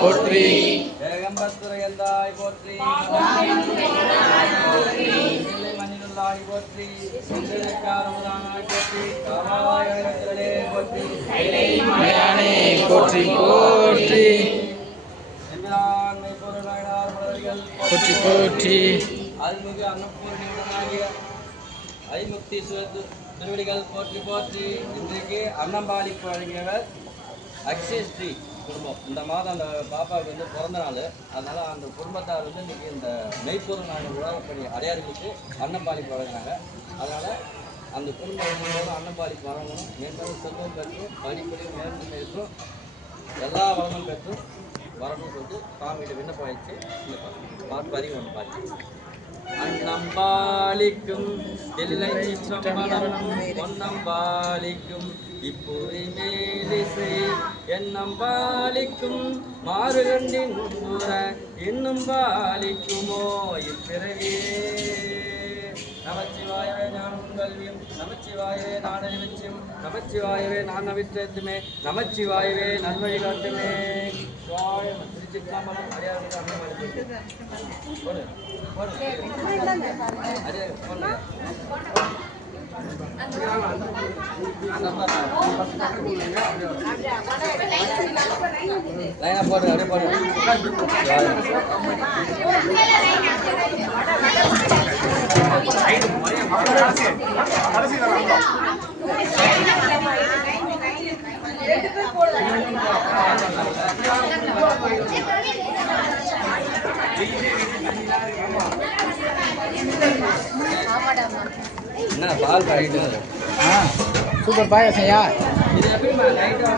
போற்றி ஏகம்பத்துரையந்தாய் போற்றி மண்ணிலுள்ளாய் போற்றி செந்திருக்காரமுதானாய் போற்றி காமாயத்திலே போற்றி மயானே போற்றி போற்றி எம்பிரான்மை பொருளாயினார் மலர்கள் போற்றி போற்றி அருள்மிகு அன்னபூர்ணியுடனாகிய ஐமுக்தி திருவடிகள் போற்றி போற்றி. இன்றைக்கு அன்னம்பாளிப்பு வழங்கியவர் அக்ஷய் ஸ்ரீ குடும்பம். இந்த மாதம் அந்த பாப்பாவுக்கு வந்து பிறந்த நாள். அதனால் அந்த குடும்பத்தார் வந்து இன்றைக்கி இந்த மெய்ப்பொருள் நாள் உலகப்படி அடையாளத்துக்கு அன்னம்பாளிப்பு வழங்கினாங்க. அதனால் அந்த குடும்பம் அன்னம்பாளிப்பு வழங்கணும். மேலும் செல்வம் பெற்றும் படிப்படியும் மேலும் பெற்றும் எல்லா வளமும் பெற்றும் வரணும்னு சொல்லிட்டு சாமிகிட்ட விண்ணப்பம் வச்சு இந்த பாட்டு வரி ஒன்று பார்த்து அன்னம்பாளிக்கும் தெல்லை சிற்றம்பலம் பொன்னம்பாளிக்கும் இப்போதை மேலிசை என்னம்பாளிக்கும் மாறுகண்டின் ஊர இன்னும் பாலிக்குமோ இப்பிறவியே. நமச்சிவாயவே ஞானம் கல்வியும் நமச்சிவாயவே நாடறிவிச்சும் நமச்சிவாயவே நான் அவிற்றத்துமே நமச்சிவாயவே நல்வழி காட்டுமே. திருச்சிற்றம்பலம் அடையாளம் லைனா போடுங்க, அப்படியே போடுங்க. என்ன பால் பாயிட்டு சூப்பர் பாயசம்யா. இது எப்படிமா லைட்டா